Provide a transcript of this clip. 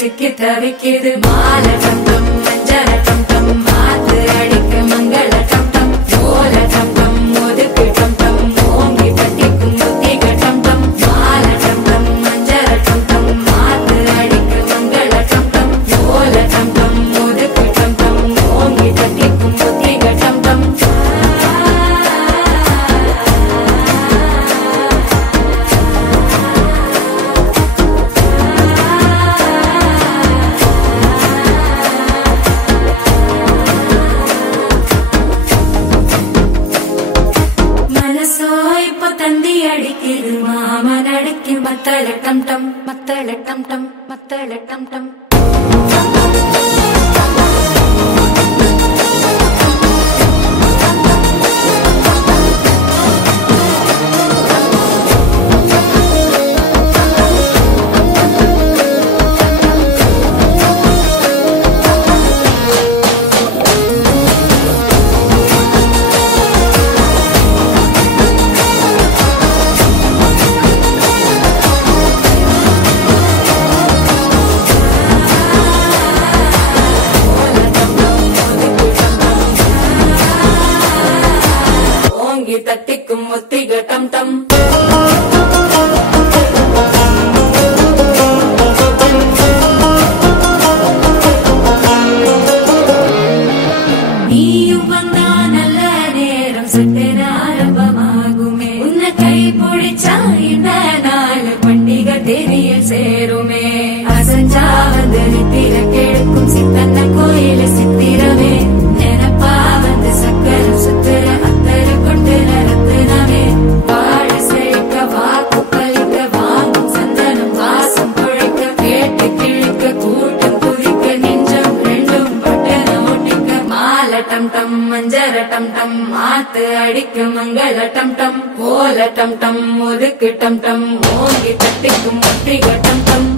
சிக்கி தவிக்குது மால டம் டம் மஞ்சள டம் டம் மாத்து அடிக்க மங்கள டம் டம் ஓல டம் டம் ஒதுக்கு டம் டம் ஓங்கி பட்டிக்கும் முத்திக டம் டம் மால டம் டம் மஞ்சள டம் டம் மாத்து அடிக்க மங்கள டம் டம் ஓல டம் டம் ஒதுக்கு டம் டம் ஓங்கி பட்டிக்கும் முத்திக டம் டம் தந்தி அடிக்குது மாமன் அடிக்கு மத்தள டம் டம் மத்தள டம் டம் மத்தள டம் டம் தட்டிக்கும் முத்திக டம் டம் நீயும் வந்தா நல்ல நேரம் சட்டென ஆரம்பமாகுமே உன்னை கை பிடிச்சா இந்த நாள் பண்டிகை தேனியில் சேருமே அசஞ்சா வந்து நித்திர கெடுக்கும் சித்தன்ன கோயில சித்திரமே நினைப்பா வந்து சக்கர சுத்திர அத்தரு கொண்டு நடத்தினவே வாழ செழிக்க வாக்கு பலிக்க வாங்கும் சந்தனம் வாசம் குழைக்க கேட்டு கிழிக்க கூட்டம் குதிக்க நெஞ்சம் ரெண்டும் பட்டன ஒட்டிக்க மால டம் டம் மஞ்சர டம் டம் மாத்து அடிக்க மங்கள டம் டம் கோல டம் டம் ஒதுக்கு டம் டம் ஓங்கி தட்டிக்கும் முத்திக டம் டம்